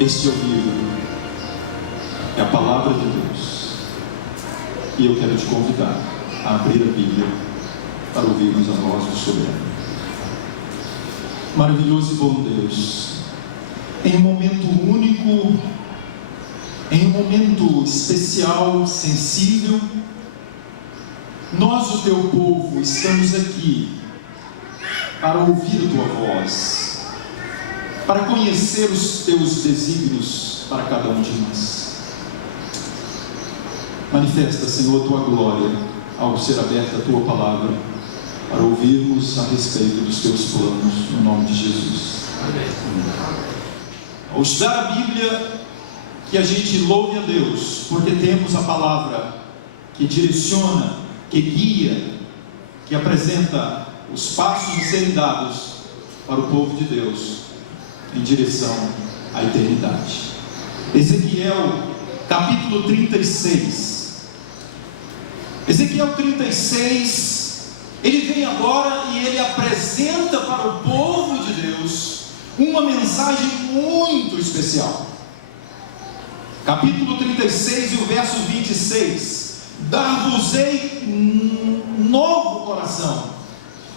Este é o livro, é a palavra de Deus, e eu quero te convidar a abrir a Bíblia para ouvirmos a voz do soberano. Maravilhoso e bom Deus, em um momento único, em um momento especial, sensível, nós, o teu povo, estamos aqui para ouvir a tua voz, para conhecer os teus desígnios para cada um de nós. Manifesta, Senhor, a tua glória ao ser aberta a tua palavra, para ouvirmos a respeito dos teus planos, no nome de Jesus. Amém. Ao estudar a Bíblia, que a gente louve a Deus, porque temos a palavra que direciona, que guia, que apresenta os passos a serem dados para o povo de Deus em direção à eternidade. Ezequiel capítulo 36. Ezequiel 36, ele vem agora e ele apresenta para o povo de Deus uma mensagem muito especial. Capítulo 36 e o verso 26: dar-vos-ei novo coração.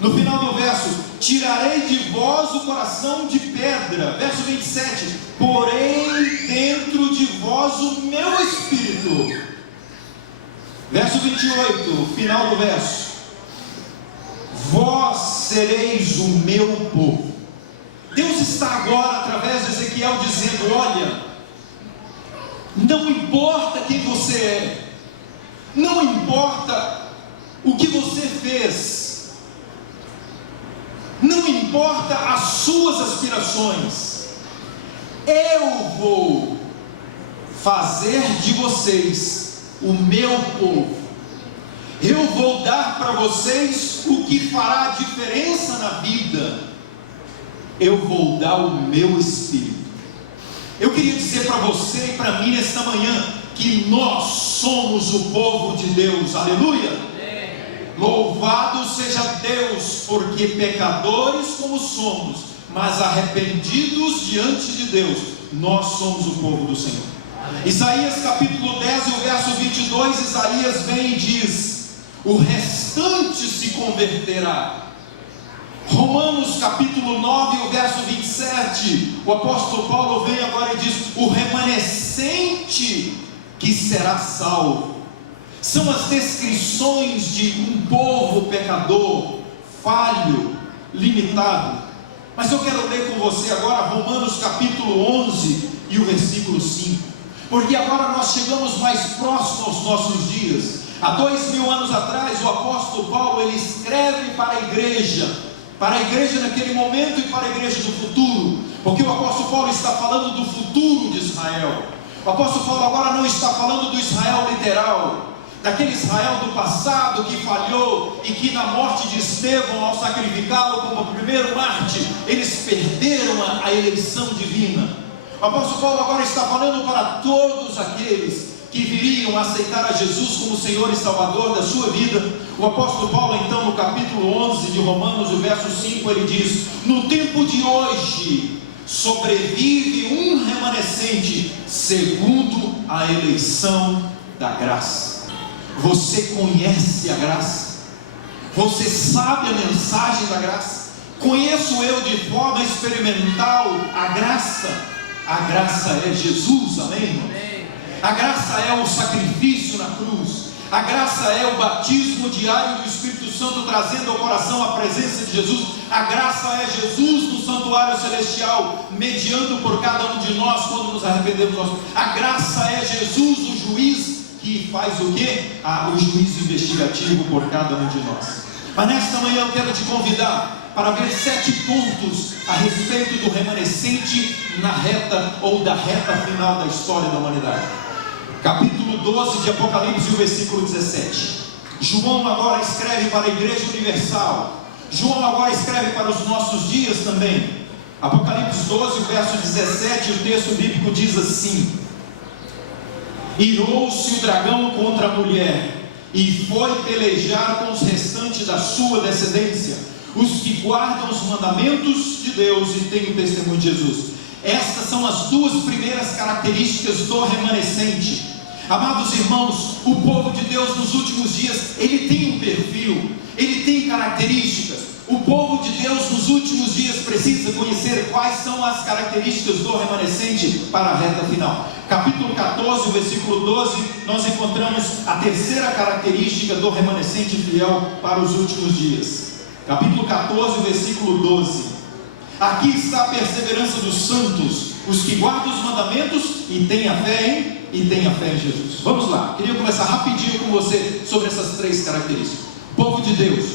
No final do verso: tirarei de vós o coração de pedra. Verso 27: porei dentro de vós o meu espírito. Verso 28, final do verso: vós sereis o meu povo. Deus está agora, através de Ezequiel, dizendo: olha, não importa quem você é, não importa o que você fez, não importa as suas aspirações, eu vou fazer de vocês o meu povo. Eu vou dar para vocês o que fará diferença na vida. Eu vou dar o meu espírito. Eu queria dizer para você e para mim nesta manhã que nós somos o povo de Deus. Aleluia! Louvado seja Deus, porque pecadores como somos, mas arrependidos diante de Deus, nós somos o povo do Senhor. Isaías capítulo 10 e o verso 22, Isaías vem e diz: o restante se converterá. Romanos capítulo 9 e o verso 27, o apóstolo Paulo vem agora e diz: o remanescente que será salvo. São as descrições de um povo pecador, falho, limitado. Mas eu quero ler com você agora Romanos capítulo 11 e o versículo 5, porque agora nós chegamos mais próximo aos nossos dias. Há 2000 anos atrás, o apóstolo Paulo, ele escreve para a igreja naquele momento e para a igreja do futuro, porque o apóstolo Paulo está falando do futuro de Israel. O apóstolo Paulo agora não está falando do Israel literal, daquele Israel do passado que falhou e que na morte de Estevão, ao sacrificá-lo como o primeiro mártir, eles perderam a eleição divina. O apóstolo Paulo agora está falando para todos aqueles que viriam aceitar a Jesus como Senhor e Salvador da sua vida. O apóstolo Paulo então, no capítulo 11 de Romanos, o verso 5, ele diz: no tempo de hoje sobrevive um remanescente segundo a eleição da graça. Você conhece a graça? Você sabe a mensagem da graça? Conheço eu de forma experimental a graça? A graça é Jesus, amém? A graça é o sacrifício na cruz. A graça é o batismo diário do Espírito Santo, trazendo ao coração a presença de Jesus. A graça é Jesus no santuário celestial, mediando por cada um de nós quando nos arrependemos. A graça é Jesus, o juiz, que faz o quê? O juízo investigativo por cada um de nós. Mas nesta manhã eu quero te convidar para ver 7 pontos a respeito do remanescente na reta ou da reta final da história da humanidade. Capítulo 12 de Apocalipse, o versículo 17. João agora escreve para a Igreja Universal. João agora escreve para os nossos dias também. Apocalipse 12, verso 17, o texto bíblico diz assim: irou-se o dragão contra a mulher, e foi pelejar com os restantes da sua descendência, os que guardam os mandamentos de Deus e têm o testemunho de Jesus. Estas são as duas primeiras características do remanescente. Amados irmãos, o povo de Deus nos últimos dias, ele tem um perfil, ele tem características. O povo de Deus nos últimos dias precisa conhecer quais são as características do remanescente para a reta final. Capítulo 14, versículo 12, nós encontramos a terceira característica do remanescente fiel para os últimos dias. Capítulo 14, versículo 12. Aqui está a perseverança dos santos, os que guardam os mandamentos e têm a fé em Jesus. Vamos lá, queria começar rapidinho com você sobre essas três características. Povo de Deus,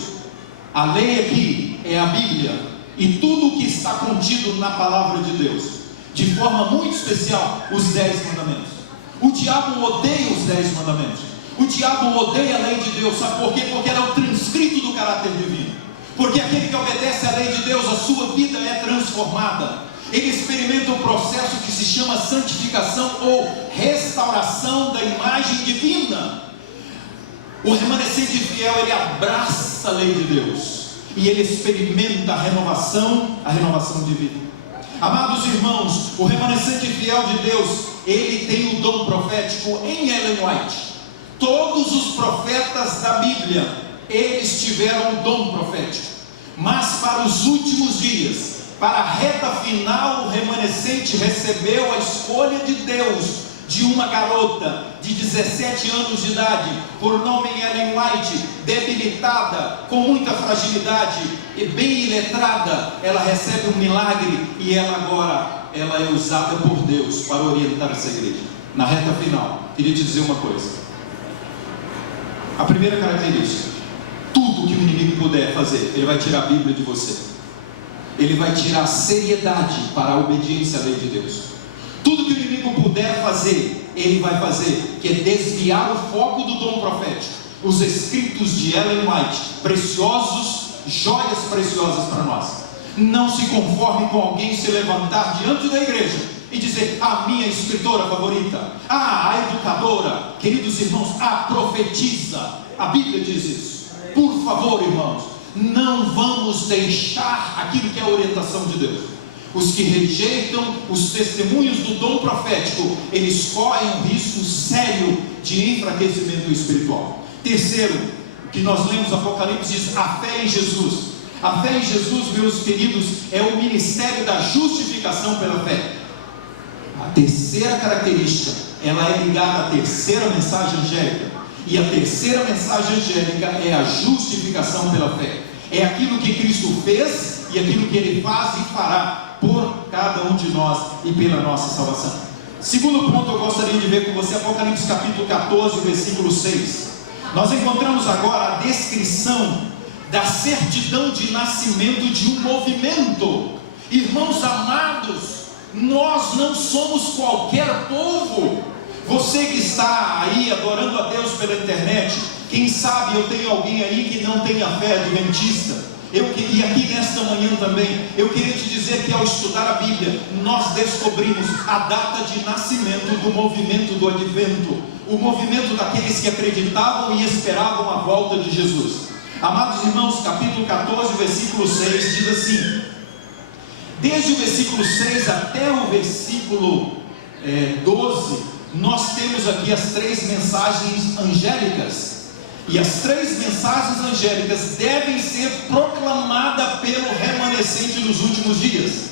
a lei aqui é a Bíblia e tudo o que está contido na palavra de Deus, de forma muito especial, os 10 mandamentos. O diabo odeia os 10 mandamentos, o diabo odeia a lei de Deus, sabe por quê? Porque ela é o transcrito do caráter divino, porque aquele que obedece à lei de Deus, a sua vida é transformada, ele experimenta um processo que se chama santificação ou restauração da imagem divina. O remanescente fiel, ele abraça a lei de Deus e ele experimenta a renovação divina. Amados irmãos, o remanescente fiel de Deus, ele tem o dom profético. Em Ellen White, todos os profetas da Bíblia, eles tiveram o dom profético, mas para os últimos dias, para a reta final, o remanescente recebeu a escolha de Deus, de uma garota de 17 anos de idade, por nome Ellen White, debilitada, com muita fragilidade e bem iletrada. Ela recebe um milagre e ela é usada por Deus para orientar essa igreja. Na reta final, queria te dizer uma coisa. A primeira característica: tudo que o inimigo puder fazer, ele vai tirar a Bíblia de você, ele vai tirar a seriedade para a obediência à lei de Deus. Tudo que o inimigo puder fazer, ele vai fazer, que é desviar o foco do dom profético. Os escritos de Ellen White, preciosos, joias preciosas para nós. Não se conforme com alguém se levantar diante da igreja e dizer: a minha escritora favorita, a educadora, queridos irmãos, a profetisa. A Bíblia diz isso. Por favor, irmãos, não vamos deixar aquilo que é a orientação de Deus. Os que rejeitam os testemunhos do dom profético, eles correm um risco sério de enfraquecimento espiritual. Terceiro, que nós lemos Apocalipse, diz a fé em Jesus. A fé em Jesus, meus queridos, é o ministério da justificação pela fé. A terceira característica, ela é ligada à terceira mensagem angélica. E a terceira mensagem angélica é a justificação pela fé. É aquilo que Cristo fez e aquilo que Ele faz e fará por cada um de nós e pela nossa salvação. Segundo ponto, eu gostaria de ver com você Apocalipse capítulo 14, versículo 6. Nós encontramos agora a descrição da certidão de nascimento de um movimento. Irmãos amados, nós não somos qualquer povo. Você que está aí adorando a Deus pela internet, quem sabe eu tenho alguém aí que não tem a fé adventista. E aqui nesta manhã também, eu queria te dizer que ao estudar a Bíblia, nós descobrimos a data de nascimento do movimento do advento, o movimento daqueles que acreditavam e esperavam a volta de Jesus. Amados irmãos, capítulo 14, versículo 6 diz assim: desde o versículo 6 até o versículo 12, nós temos aqui as três mensagens angélicas. E as três mensagens angélicas devem ser proclamadas pelo remanescente nos últimos dias.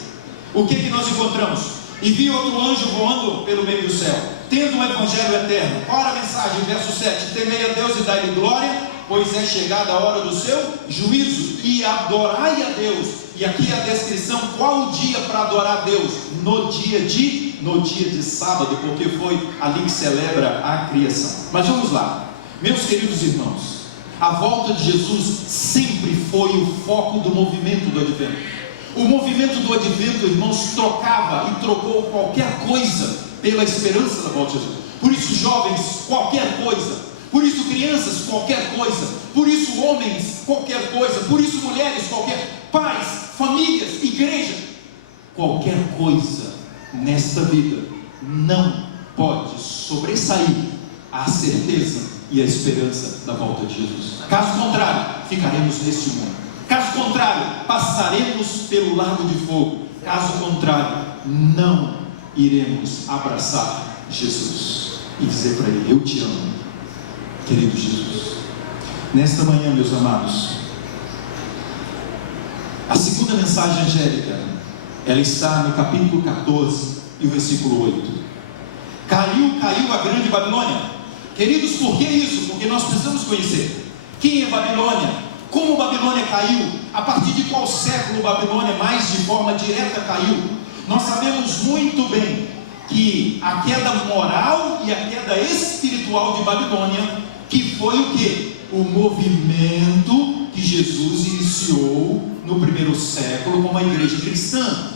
O que nós encontramos? E vi outro anjo voando pelo meio do céu, tendo um evangelho eterno. Qual a mensagem? Verso 7: temei a Deus e dai-lhe glória, pois é chegada a hora do seu juízo, e adorai a Deus. E aqui a descrição: qual o dia para adorar a Deus? No dia de sábado, porque foi ali que celebra a criação. Mas vamos lá. Meus queridos irmãos, a volta de Jesus sempre foi o foco do movimento do advento. O movimento do advento, irmãos, trocava e trocou qualquer coisa pela esperança da volta de Jesus. Por isso, jovens, qualquer coisa. Por isso, crianças, qualquer coisa. Por isso, homens, qualquer coisa. Por isso, mulheres, qualquer. Pais, famílias, igreja, qualquer coisa nesta vida não pode sobressair a certeza e a esperança da volta de Jesus. Caso contrário, ficaremos neste mundo. Caso contrário, passaremos pelo lago de fogo. Caso contrário, não iremos abraçar Jesus e dizer para Ele: eu te amo, querido Jesus. Nesta manhã, meus amados, a segunda mensagem angélica, ela está no capítulo 14 e o versículo 8. Caiu a grande Babilônia. Queridos, por que isso? Porque nós precisamos conhecer quem é Babilônia, como Babilônia caiu, a partir de qual século Babilônia mais de forma direta caiu. Nós sabemos muito bem que a queda moral e a queda espiritual de Babilônia, que foi o que? O movimento que Jesus iniciou no primeiro século como a igreja cristã.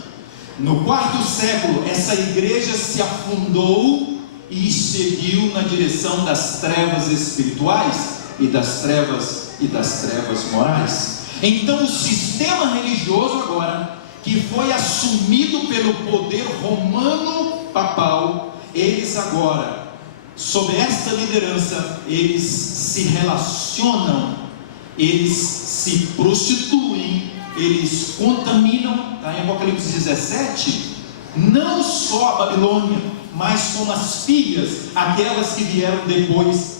No quarto século, essa igreja se afundou e seguiu na direção das trevas espirituais e das trevas morais. Então o sistema religioso agora, que foi assumido pelo poder romano papal, eles agora, sob esta liderança, eles se relacionam, eles se prostituem, eles contaminam, está em Apocalipse 17, não só a Babilônia, mas como as filhas, aquelas que vieram depois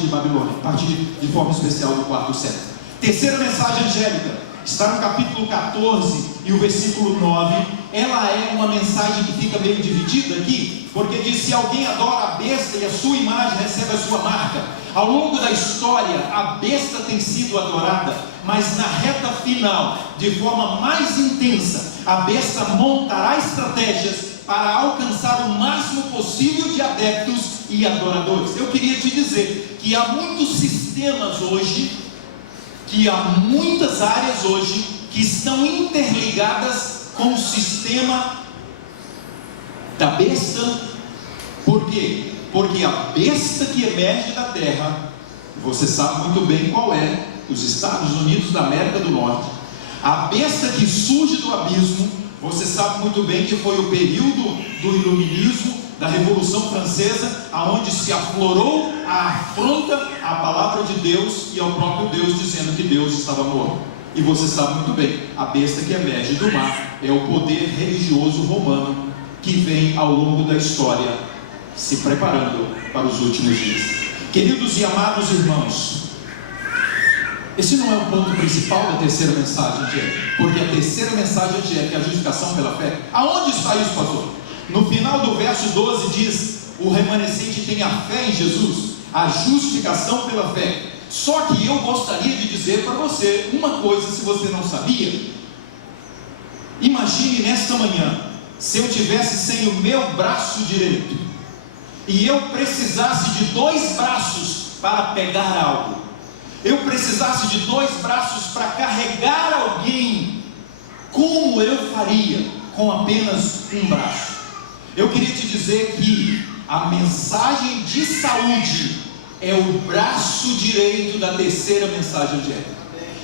de Babilônia, a partir de forma especial do quarto século. Terceira mensagem angélica está no capítulo 14 e o versículo 9. Ela é uma mensagem que fica meio dividida aqui, porque diz: se alguém adora a besta e a sua imagem recebe a sua marca. Ao longo da história, a besta tem sido adorada, mas na reta final, de forma mais intensa, a besta montará estratégias para alcançar o máximo possível de adeptos e adoradores. Eu queria te dizer que há muitos sistemas hoje, que há muitas áreas hoje que estão interligadas com o sistema da besta. Por quê? Porque a besta que emerge da terra, você sabe muito bem qual é, os Estados Unidos da América do Norte. A besta que surge do abismo, você sabe muito bem que foi o período do iluminismo, da Revolução Francesa, aonde se aflorou a afronta à palavra de Deus e ao próprio Deus, dizendo que Deus estava morto. E você sabe muito bem, a besta que emerge do mar é o poder religioso romano que vem ao longo da história se preparando para os últimos dias. Queridos e amados irmãos, esse não é o ponto principal da terceira mensagem angélica, porque a terceira mensagem angélica é a justificação pela fé. Aonde está isso, pastor? No final do verso 12 diz: o remanescente tem a fé em Jesus, a justificação pela fé. Só que eu gostaria de dizer para você uma coisa, se você não sabia. Imagine nesta manhã, se eu tivesse sem o meu braço direito, e eu precisasse de 2 braços para pegar algo, eu precisasse de 2 braços para carregar alguém, como eu faria com apenas um braço? Eu queria te dizer que a mensagem de saúde é o braço direito da terceira mensagem angélica.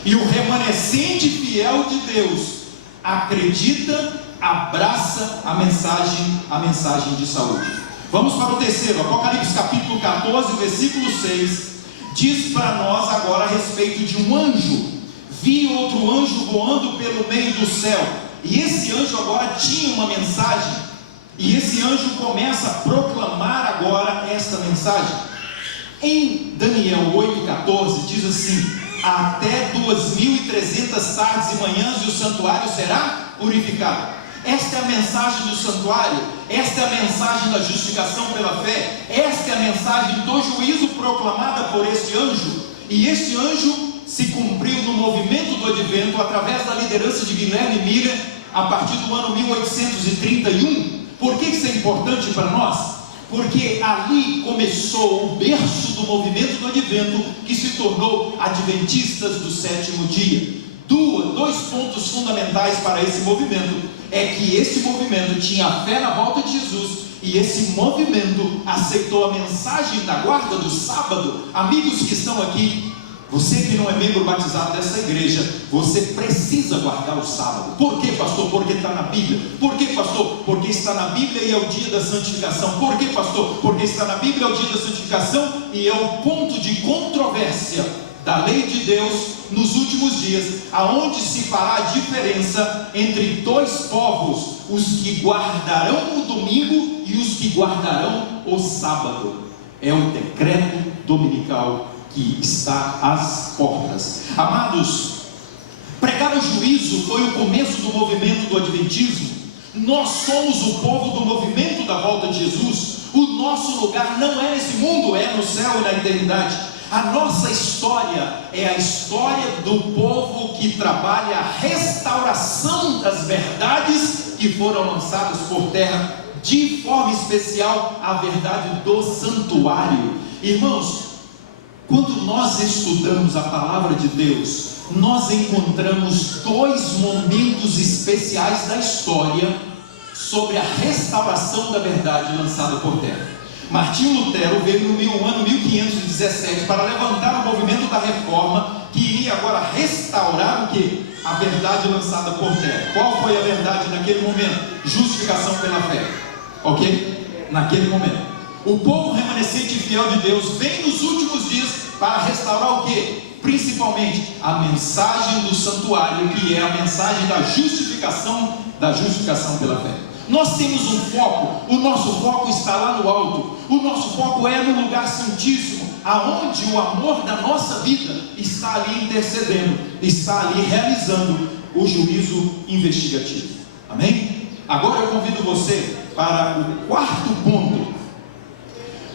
E o remanescente fiel de Deus acredita, abraça a mensagem de saúde. Vamos para o terceiro, Apocalipse capítulo 14, versículo 6. Diz para nós agora a respeito de um anjo. Vi outro anjo voando pelo meio do céu. E esse anjo agora tinha uma mensagem. E esse anjo começa a proclamar agora esta mensagem. Em Daniel 8,14 diz assim: até 2.300 tardes e manhãs e o santuário será purificado. Esta é a mensagem do santuário, esta é a mensagem da justificação pela fé, esta é a mensagem do juízo proclamada por este anjo. E este anjo se cumpriu no movimento do advento através da liderança de Guilherme Miller a partir do ano 1831. Por que isso é importante para nós? Porque ali começou o berço do movimento do advento, que se tornou adventistas do sétimo dia. Dois pontos fundamentais para esse movimento é que esse movimento tinha fé na volta de Jesus, e esse movimento aceitou a mensagem da guarda do sábado. Amigos que estão aqui, você que não é membro batizado dessa igreja, você precisa guardar o sábado. Por quê, pastor? Porque está na Bíblia. Por quê, pastor? Porque está na Bíblia e é o dia da santificação. Por quê, pastor? Porque está na Bíblia, é o dia da santificação e é o ponto de controvérsia da lei de Deus nos últimos dias, aonde se fará a diferença entre dois povos, os que guardarão o domingo e os que guardarão o sábado. É o decreto dominical que está às portas. Amados, pregar o juízo foi o começo do movimento do Adventismo. Nós somos o povo do movimento da volta de Jesus. O nosso lugar não é nesse mundo, é no céu e na eternidade. A nossa história é a história do povo que trabalha a restauração das verdades que foram lançadas por terra, de forma especial a verdade do santuário. Irmãos, quando nós estudamos a palavra de Deus, nós encontramos dois momentos especiais da história sobre a restauração da verdade lançada por terra. Martinho Lutero veio no ano 1517 para levantar o movimento da reforma, que iria agora restaurar o que? A verdade lançada por terra. Qual foi a verdade naquele momento? Justificação pela fé. Ok? Naquele momento. O povo remanescente e fiel de Deus vem nos últimos dias para restaurar o que? Principalmente a mensagem do santuário, que é a mensagem da justificação pela fé. Nós temos um foco, o nosso foco está lá no alto, o nosso foco é no lugar santíssimo, aonde o amor da nossa vida está ali intercedendo, está ali realizando o juízo investigativo. Amém? Agora eu convido você para o quarto ponto.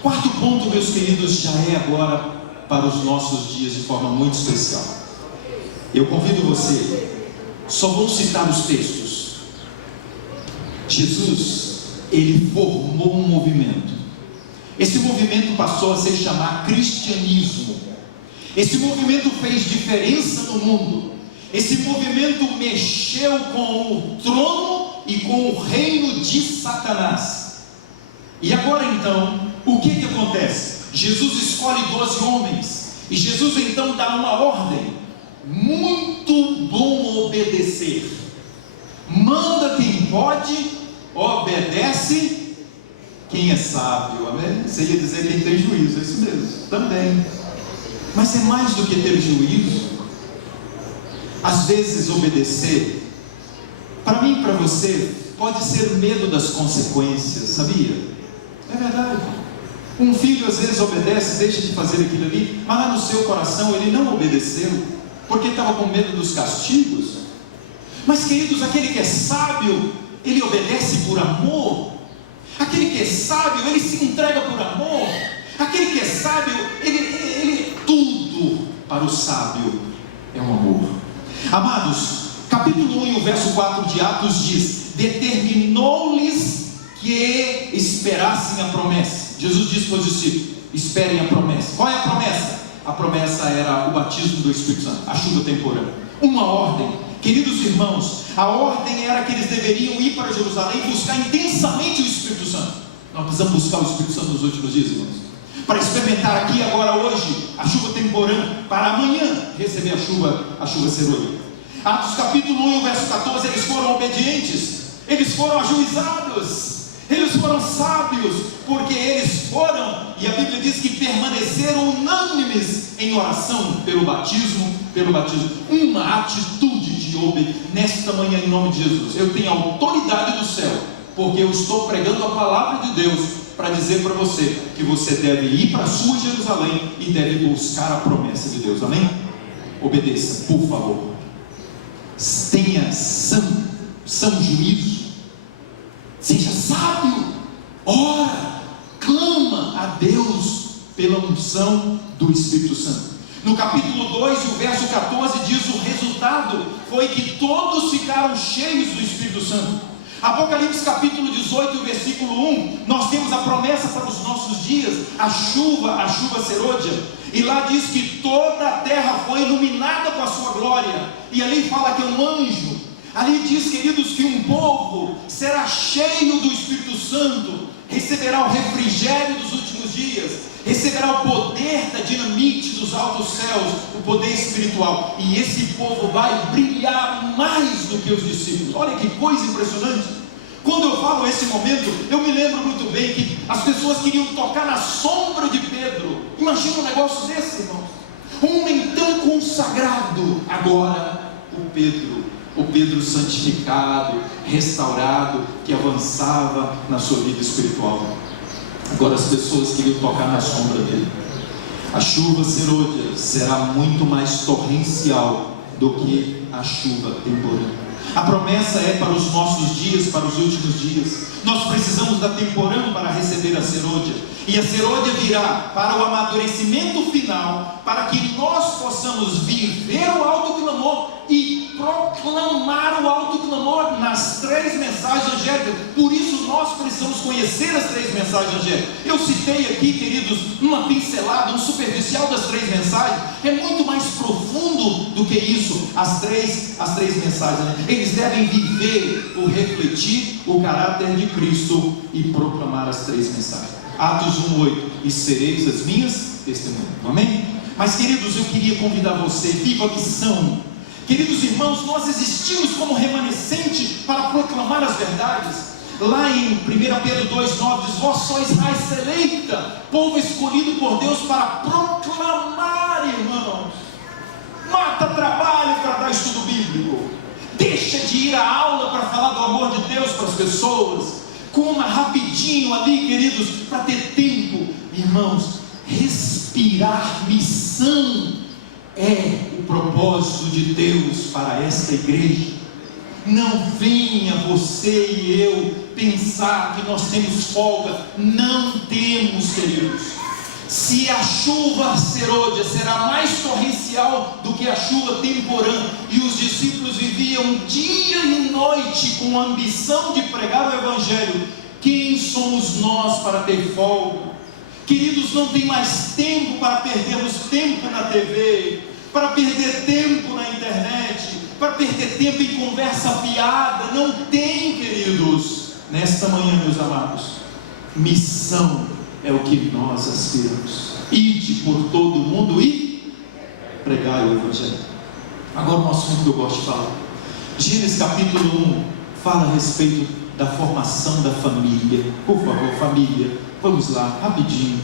Quarto ponto, meus queridos, já é agora para os nossos dias de forma muito especial. Eu convido você, só vou citar os textos. Jesus, ele formou um movimento. Esse movimento passou a se chamar cristianismo. Esse movimento fez diferença no mundo. Esse movimento mexeu com o trono e com o reino de Satanás. E agora então, o que acontece? Jesus escolhe 12 homens, e Jesus então dá uma ordem: muito bom obedecer. Manda quem pode, obedece quem é sábio. Amém? Você ia dizer quem tem juízo, é isso mesmo, também. Mas é mais do que ter juízo. Às vezes obedecer, para mim e para você, pode ser medo das consequências, sabia? É verdade. Um filho às vezes obedece, deixa de fazer aquilo ali, mas lá no seu coração ele não obedeceu, porque estava com medo dos castigos. Mas queridos, aquele que é sábio, ele obedece por amor. Aquele que é sábio, ele se entrega por amor. Aquele que é sábio, ele tudo para o sábio é um amor. Amados, capítulo 1 e o verso 4 de Atos diz: determinou-lhes que esperassem a promessa. Jesus disse para os discípulos: esperem a promessa. Qual é a promessa? A promessa era o batismo do Espírito Santo, a chuva temporânea. Uma ordem, queridos irmãos, a ordem era que eles deveriam ir para Jerusalém e buscar intensamente o Espírito Santo. Nós precisamos buscar o Espírito Santo nos últimos dias, irmãos, para experimentar aqui agora hoje a chuva temporânea, para amanhã receber a chuva serôdia. Atos capítulo 1 e o verso 14, eles foram obedientes, eles foram ajuizados, eles foram sábios, porque eles foram, e a Bíblia diz que permaneceram unânimes em oração pelo batismo, uma atitude de obediência. Nesta manhã, em nome de Jesus, eu tenho autoridade do céu, porque eu estou pregando a palavra de Deus, para dizer para você, que você deve ir para a sua Jerusalém, e deve buscar a promessa de Deus, amém? Obedeça, por favor, tenha são juízo, seja sábio, ora, clama a Deus pela unção do Espírito Santo. No capítulo 2, o verso 14 diz: o resultado foi que todos ficaram cheios do Espírito Santo. Apocalipse capítulo 18, versículo 1, nós temos a promessa para os nossos dias, a chuva serôdia, e lá diz que toda a terra foi iluminada com a sua glória, e ali fala que é um anjo. Ali diz, queridos, que um povo será cheio do Espírito Santo, receberá o refrigério dos últimos dias, receberá o poder da dinamite dos altos céus, o poder espiritual, e esse povo vai brilhar mais do que os discípulos. Olha que coisa impressionante. Quando eu falo esse momento, eu me lembro muito bem que as pessoas queriam tocar na sombra de Pedro. Imagina um negócio desse, irmãos. homem tão consagrado. Agora o Pedro santificado, restaurado, que avançava na sua vida espiritual. Agora as pessoas queriam tocar na sombra dele. A chuva serôdia será muito mais torrencial do que a chuva temporânea. A promessa é para os nossos dias, para os últimos dias. Nós precisamos da temporã para receber a serôdia, e a serôdia virá para o amadurecimento final, para que nós possamos viver o alto clamor e proclamar o alto clamor nas 3 mensagens angélicas. Por isso nós precisamos conhecer as 3 mensagens angélicas. Eu citei aqui, queridos, uma pincelada, um superficial das 3 mensagens. É muito mais profundo do que isso. As três mensagens, né? Eles devem viver ou refletir o caráter de Cristo e proclamar as 3 mensagens. Atos 1:8, e sereis as minhas testemunhas. Amém? Mas, queridos, eu queria convidar você, viva a missão. Queridos irmãos, nós existimos como remanescente para proclamar as verdades. Lá em 1 Pedro 2:9 diz: vós sois raça eleita, povo escolhido por Deus para proclamar, irmãos. Mata trabalho para dar estudo bíblico. Deixa de ir à aula para falar do amor de Deus para as pessoas. Coma rapidinho ali, queridos, para ter tempo. Irmãos, respirar missão é o propósito de Deus para esta igreja. Não venha você e eu pensar que nós temos folga. Não temos, queridos. Se a chuva serôdia será mais torrencial do que a chuva temporã, e os discípulos viviam dia e noite com a ambição de pregar o Evangelho, quem somos nós para ter folga? Queridos, não tem mais tempo para perdermos tempo na TV, para perder tempo na internet, para perder tempo em conversa fiada. Não tem, queridos. Nesta manhã, meus amados, missão é o que nós aspiramos. Ide por todo o mundo e pregai o Evangelho. Agora um assunto que eu gosto de falar. Gênesis capítulo 1 fala a respeito da formação da família. Por favor, família, vamos lá, rapidinho.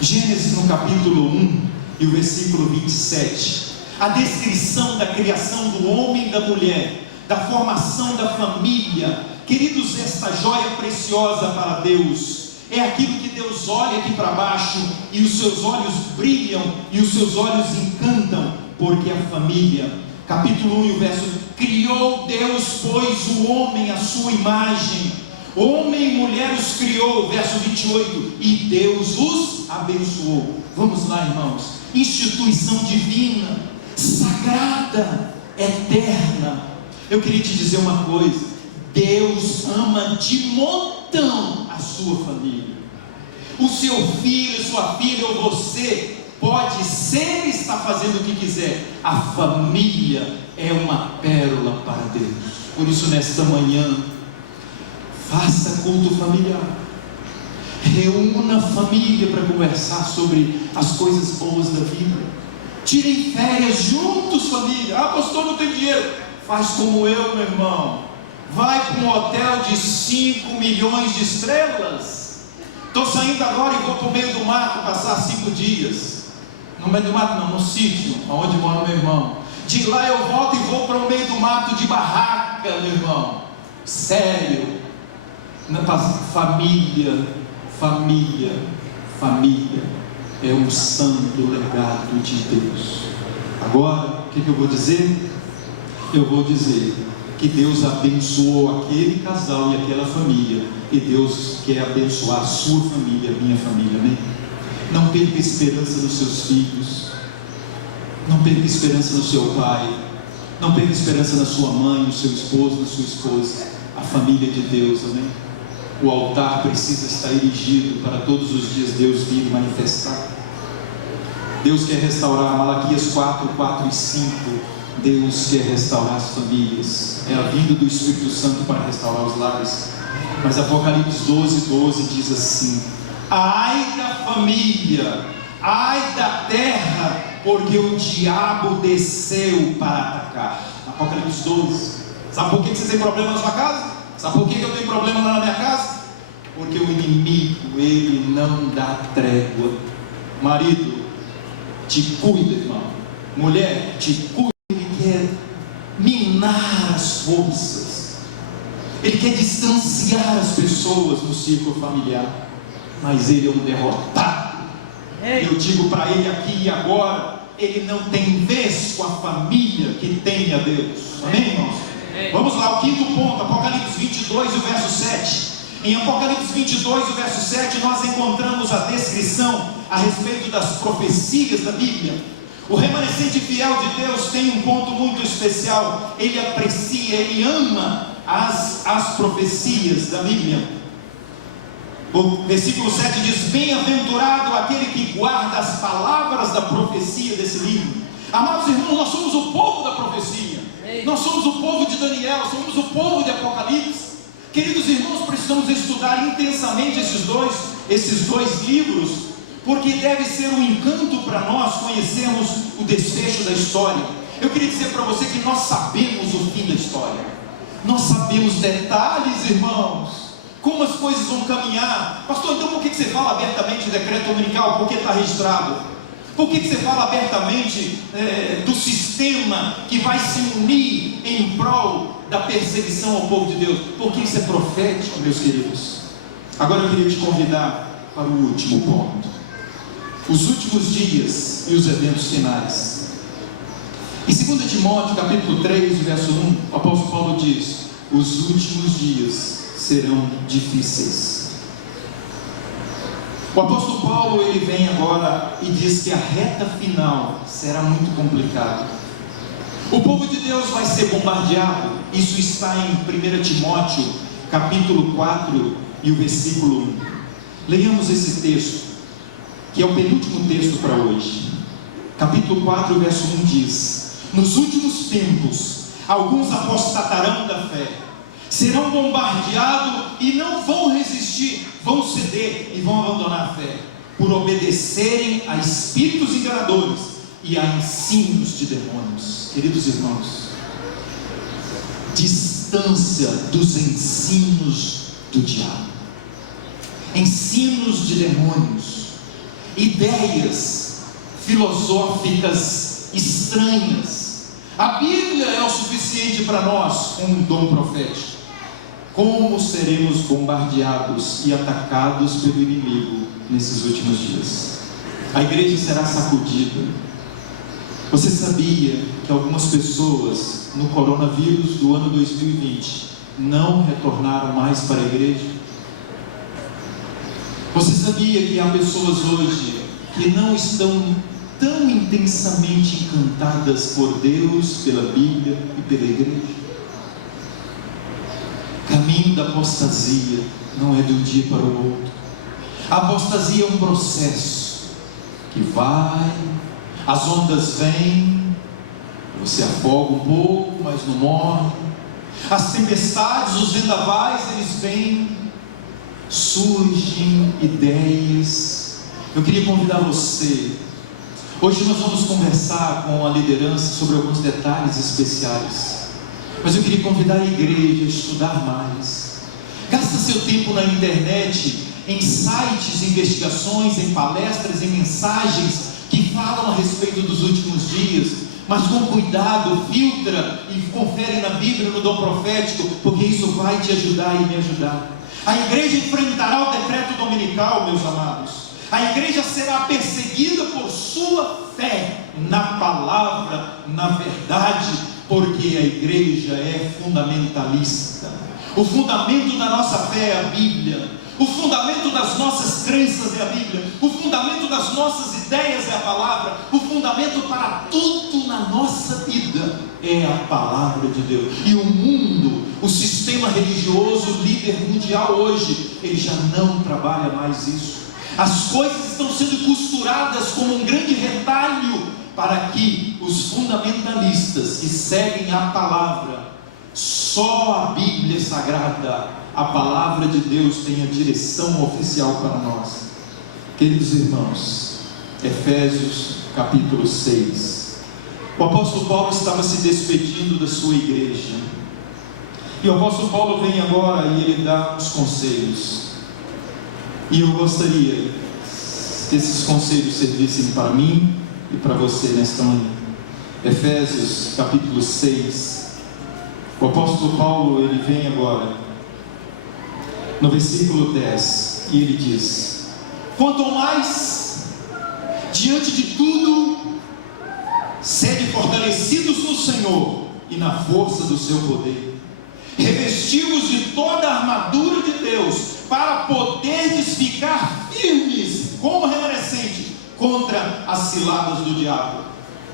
Gênesis no capítulo 1 e o versículo 27. A descrição da criação do homem e da mulher, da formação da família. Queridos, esta joia preciosa para Deus é aquilo que Deus olha aqui para baixo e os seus olhos brilham e os seus olhos encantam, porque a família, capítulo 1 e o verso: criou Deus, pois, o homem à sua imagem, homem e mulher os criou, verso 28, e Deus os abençoou. Vamos lá, irmãos. Instituição divina, sagrada, eterna. Eu queria te dizer uma coisa: Deus ama de montão a sua família. O seu filho, sua filha ou você pode ser e estar fazendo o que quiser. A família é uma pérola para Deus. Por isso, nesta manhã, faça culto familiar. Reúna a família para conversar sobre as coisas boas da vida. Tirem férias juntos, família. Ah, pastor, não tem dinheiro. Faz como eu, meu irmão. Vai para um hotel de 5 milhões de estrelas. Estou saindo agora e vou para o meio do mato passar 5 dias. No meio do mato não, no sítio onde mora meu irmão. De lá eu volto e vou para o meio do mato de barraca, meu irmão. Sério. Família é um santo legado de Deus. Agora, o que eu vou dizer? Eu vou dizer que Deus abençoou aquele casal e aquela família, e Deus quer abençoar a sua família, a minha família, amém? Não perca esperança nos seus filhos, não perca esperança no seu pai, não perca esperança na sua mãe, no seu esposo, na sua esposa, a família de Deus, amém? O altar precisa estar erigido para todos os dias Deus vir manifestar. Deus quer restaurar. Malaquias 4, 4 e 5. Deus quer restaurar as famílias. É a vinda do Espírito Santo para restaurar os lares. Mas Apocalipse 12, 12 diz assim: ai da família, ai da terra, porque o diabo desceu para atacar. Apocalipse 12. Sabe por que você tem problema na sua casa? Sabe por que eu tenho problema lá na minha casa? Porque o inimigo, ele não dá trégua. Marido, te cuida, irmão. Mulher, te cuida. Ele quer minar as forças. Ele quer distanciar as pessoas do círculo familiar. Mas ele é um derrotado. Eu digo para ele aqui e agora, ele não tem vez com a família que tem a Deus. Amém, irmãos? Vamos lá, o quinto ponto, Apocalipse 22, o verso 7. Em Apocalipse 22, o verso 7, nós encontramos a descrição a respeito das profecias da Bíblia. O remanescente fiel de Deus tem um ponto muito especial. Ele aprecia, ele ama as profecias da Bíblia. O versículo 7 diz: bem-aventurado aquele que guarda as palavras da profecia desse livro. Amados irmãos, nós somos o povo da profecia. Nós somos o povo de Daniel, somos o povo de Apocalipse. Queridos irmãos, precisamos estudar intensamente esses dois livros, porque deve ser um encanto para nós conhecermos o desfecho da história. Eu queria dizer para você que nós sabemos o fim da história. Nós sabemos detalhes, irmãos, como as coisas vão caminhar. Pastor, então por que você fala abertamente de decreto dominical? Porque está registrado. Por que você fala abertamente do sistema que vai se unir em prol da perseguição ao povo de Deus? Porque isso é profético, meus queridos. Agora eu queria te convidar para o último ponto: os últimos dias e os eventos finais. Em 2 Timóteo capítulo 3, verso 1, o apóstolo Paulo diz: os últimos dias serão difíceis. O apóstolo Paulo, ele vem agora e diz que a reta final será muito complicada. O povo de Deus vai ser bombardeado. Isso está em 1 Timóteo capítulo 4 e o versículo 1. Leiamos esse texto, que é o penúltimo texto para hoje. Capítulo 4, verso 1 diz: nos últimos tempos alguns apostatarão da fé, serão bombardeados e não vão resistir, vão ceder e vão abandonar a fé, por obedecerem a espíritos enganadores e a ensinos de demônios. Queridos irmãos, distância dos ensinos do diabo, ensinos de demônios, ideias filosóficas estranhas. A Bíblia é o suficiente para nós como um dom profético. Como seremos bombardeados e atacados pelo inimigo nesses últimos dias? A igreja será sacudida. Você sabia que algumas pessoas no coronavírus do ano 2020 não retornaram mais para a igreja? Você sabia que há pessoas hoje que não estão tão intensamente encantadas por Deus, pela Bíblia e pela igreja? Caminho da apostasia não é de um dia para o outro. A apostasia é um processo que vai, as ondas vêm, você afoga um pouco, mas não morre. As tempestades, os vendavais, eles vêm, surgem ideias. Eu queria convidar você. Hoje nós vamos conversar com a liderança sobre alguns detalhes especiais. Mas eu queria convidar a igreja a estudar mais. Gasta seu tempo na internet, em sites, investigações, em palestras, em mensagens que falam a respeito dos últimos dias. Mas com cuidado, filtra e confere na Bíblia, no dom profético, porque isso vai te ajudar e me ajudar. A igreja enfrentará o decreto dominical, meus amados. A igreja será perseguida por sua fé na palavra, na verdade, porque a igreja é fundamentalista. O fundamento da nossa fé é a Bíblia. O fundamento das nossas crenças é a Bíblia. O fundamento das nossas ideias é a palavra. O fundamento para tudo na nossa vida é a palavra de Deus. E o mundo, o sistema religioso, o líder mundial hoje, ele já não trabalha mais isso. As coisas estão sendo costuradas como um grande retalho para que os fundamentalistas que seguem a palavra, só a Bíblia Sagrada, a palavra de Deus, tem a direção oficial para nós. Queridos irmãos, Efésios capítulo 6. O apóstolo Paulo estava se despedindo da sua igreja. E o apóstolo Paulo vem agora e ele dá uns conselhos. E eu gostaria que esses conselhos servissem para mim e para você nesta manhã. Efésios capítulo 6. O apóstolo Paulo, ele vem agora no versículo 10 e ele diz: quanto mais, diante de tudo, sede fortalecidos no Senhor e na força do seu poder, revestivos de toda a armadura de Deus, para poderdes ficar firmes como remanescente contra as ciladas do diabo.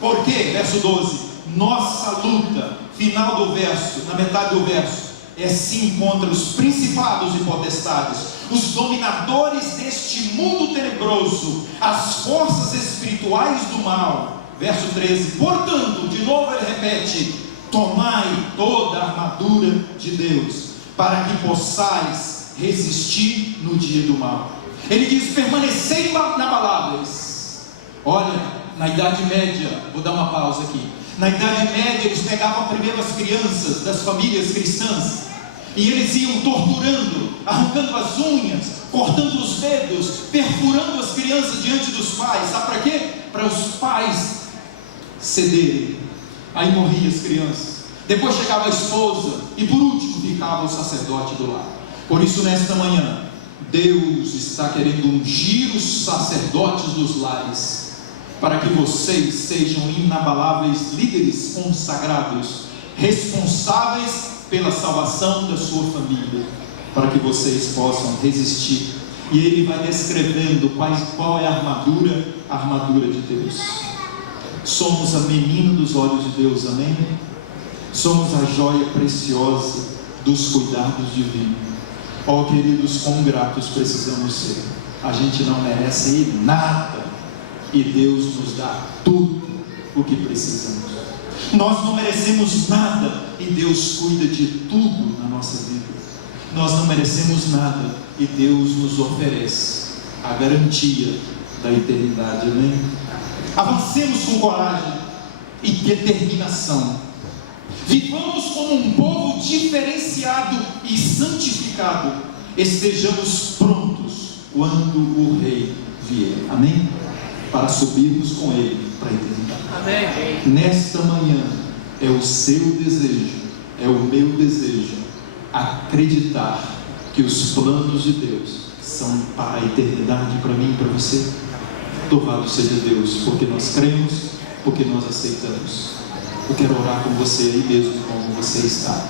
Porque, verso 12, nossa luta, final do verso, na metade do verso, é sim contra os principados e potestades, os dominadores deste mundo tenebroso, as forças espirituais do mal. Verso 13, portanto, de novo ele repete: tomai toda a armadura de Deus, para que possais resistir no dia do mal. Ele diz: permanecei inabaláveis. Olha, na Idade Média, vou dar uma pausa aqui. Na Idade Média, eles pegavam primeiro as crianças das famílias cristãs e eles iam torturando, arrancando as unhas, cortando os dedos, perfurando as crianças diante dos pais. Sabe para quê? Para os pais cederem. Aí morriam as crianças. Depois chegava a esposa e por último ficava o sacerdote do lar. Por isso, nesta manhã, Deus está querendo ungir os sacerdotes dos lares, para que vocês sejam inabaláveis líderes consagrados, responsáveis pela salvação da sua família, para que vocês possam resistir. E ele vai descrevendo qual é a armadura de Deus. Somos a menina dos olhos de Deus, amém? Somos a joia preciosa dos cuidados divinos. Oh, queridos, quão gratos precisamos ser. A gente não merece nada, e Deus nos dá tudo o que precisamos. Nós não merecemos nada, e Deus cuida de tudo na nossa vida. Nós não merecemos nada, e Deus nos oferece a garantia da eternidade, amém? Avancemos com coragem e determinação. Vivamos como um povo diferenciado e santificado. Estejamos prontos quando o Rei vier, amém? Para subirmos com Ele para a eternidade. Amém. Nesta manhã é o seu desejo, é o meu desejo, acreditar que os planos de Deus são para a eternidade, para mim e para você. Louvado seja Deus, porque nós cremos, porque nós aceitamos. Eu quero orar com você aí mesmo, como você está,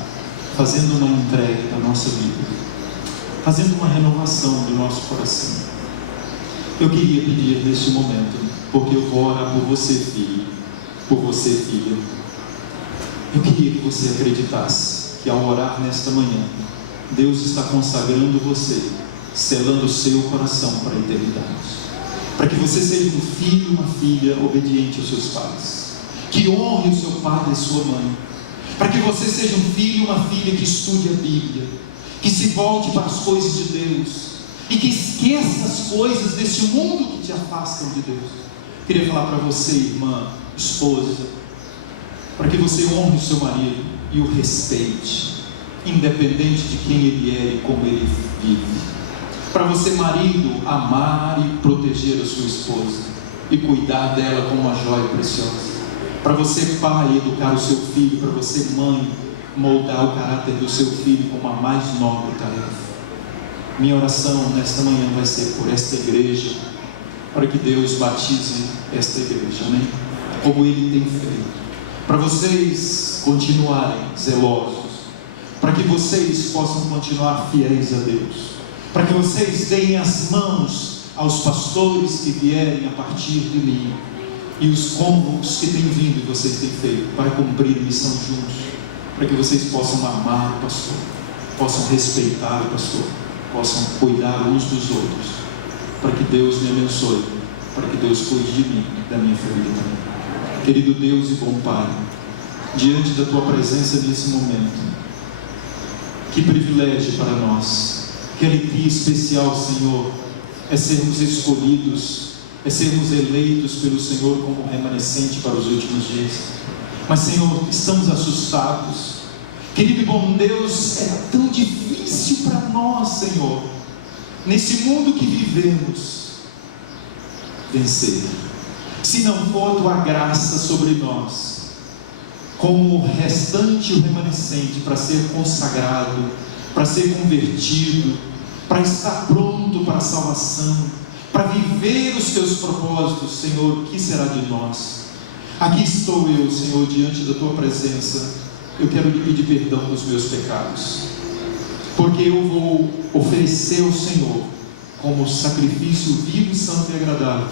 fazendo uma entrega da nossa vida, fazendo uma renovação do nosso coração. Eu queria pedir neste momento, porque eu vou orar por você, filho, por você, filha. Eu queria que você acreditasse que ao orar nesta manhã, Deus está consagrando você, selando o seu coração para a eternidade, para que você seja um filho, uma filha obediente aos seus pais, que honre o seu pai e a sua mãe, para que você seja um filho, uma filha que estude a Bíblia, que se volte para as coisas de Deus e que esqueça as coisas desse mundo que te afastam de Deus. Queria falar para você, irmã, esposa, para que você honre o seu marido e o respeite, independente de quem ele é e como ele vive. Para você, marido, amar e proteger a sua esposa e cuidar dela como uma joia preciosa. Para você, pai, educar o seu filho. Para você, mãe, moldar o caráter do seu filho como a mais nobre tarefa. Minha oração nesta manhã vai ser por esta igreja, para que Deus batize esta igreja, amém? Como Ele tem feito. Para vocês continuarem zelosos, para que vocês possam continuar fiéis a Deus, para que vocês deem as mãos aos pastores que vierem a partir de mim, e os convos que têm vindo e vocês têm feito, para cumprir a missão juntos, para que vocês possam amar o pastor, possam respeitar o pastor, possam cuidar uns dos outros, para que Deus me abençoe, para que Deus cuide de mim, da minha família também. Querido Deus e bom Pai, diante da Tua presença nesse momento, que privilégio para nós, que alegria especial, Senhor, é sermos escolhidos, é sermos eleitos pelo Senhor como remanescente para os últimos dias. Mas, Senhor, estamos assustados. Querido e bom Deus, é tão difícil para nós, Senhor, nesse mundo que vivemos, vencer. Se não for a tua graça sobre nós, como o restante e o remanescente, para ser consagrado, para ser convertido, para estar pronto para a salvação, para viver os teus propósitos, Senhor, o que será de nós? Aqui estou eu, Senhor, diante da tua presença. Eu quero lhe pedir perdão dos meus pecados, porque eu vou oferecer ao Senhor, como sacrifício vivo, santo e agradável,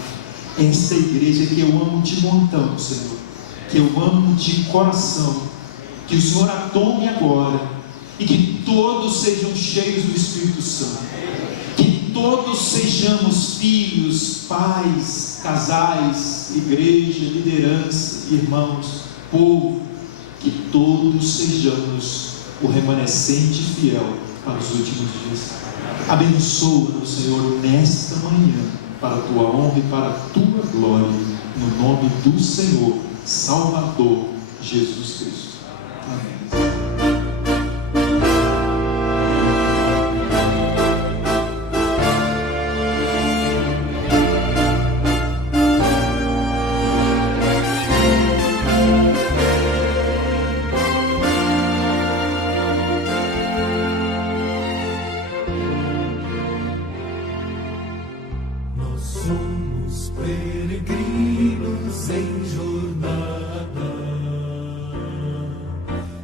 essa igreja que eu amo de montão, Senhor, que eu amo de coração. Que o Senhor a tome agora, e que todos sejam cheios do Espírito Santo, que todos sejamos filhos, pais, casais, igreja, liderança, irmãos, povo, que todos sejamos o remanescente fiel para os últimos dias. Abençoa-nos, Senhor, nesta manhã, para a tua honra e para a tua glória, no nome do Senhor Salvador Jesus Cristo. Amém. Somos peregrinos em jornada,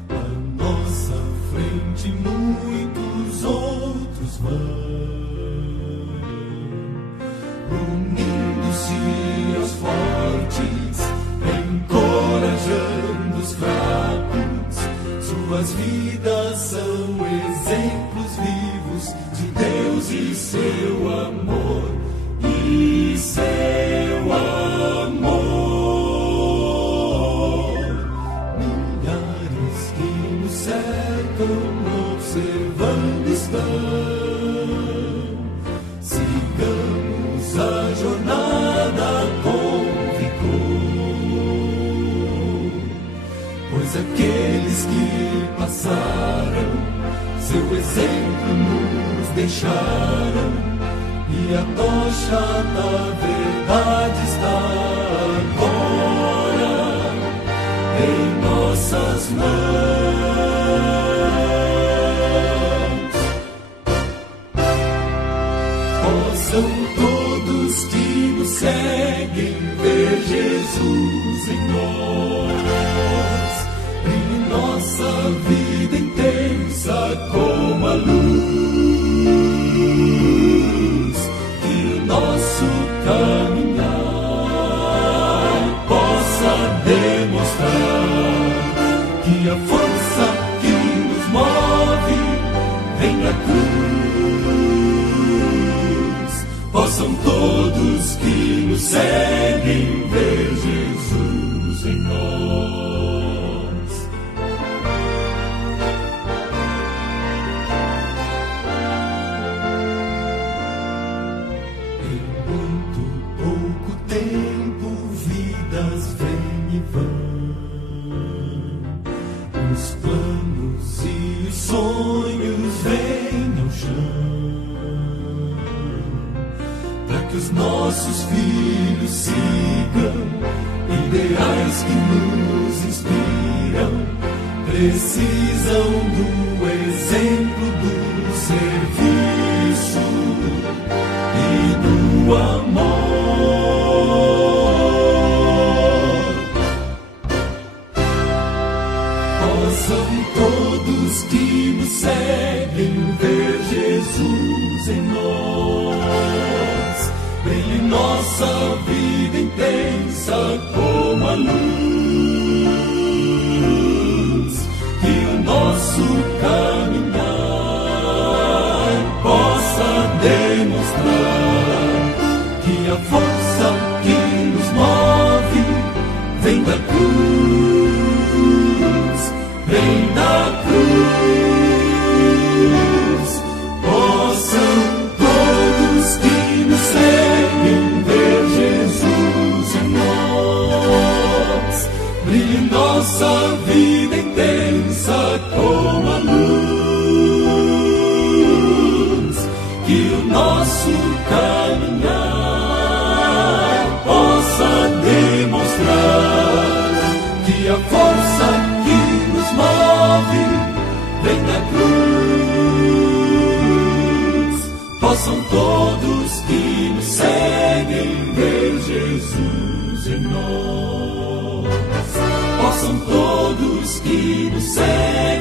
à nossa frente muitos outros vão, unindo-se aos fortes, encorajando os fracos. Suas vidas são exemplos vivos de Deus e seu amor. E seu amor, milhares que nos cercam, observando estão. Sigamos a jornada com vigor, pois aqueles que passaram, seu exemplo nos deixaram. E a tocha da verdade está agora em nossas mãos. Possam todos que nos seguem ver Jesus em nós, brilhe nossa vida intensa como a luz. Nosso caminhar possa demonstrar que a força que nos move vem da cruz. Possam todos que nos seguem ver Jesus em nós. Os planos e os sonhos vêm ao chão, para que os nossos filhos sigam ideais que nos inspiram. Precisam do exemplo do serviço e do amor. Possam todos que nos seguem ver Jesus em nós, brilhe nossa vida intensa como a luz, que o nosso caminhar possa demonstrar que a força que nos move vem da cruz, vem da cruz. Possam todos que nos seguem ver Jesus em nós, brilhe nossa vida intensa como a luz, que o nosso caminhar possa Possam todos que nos seguem ver Jesus em nós. Possam todos que nos seguem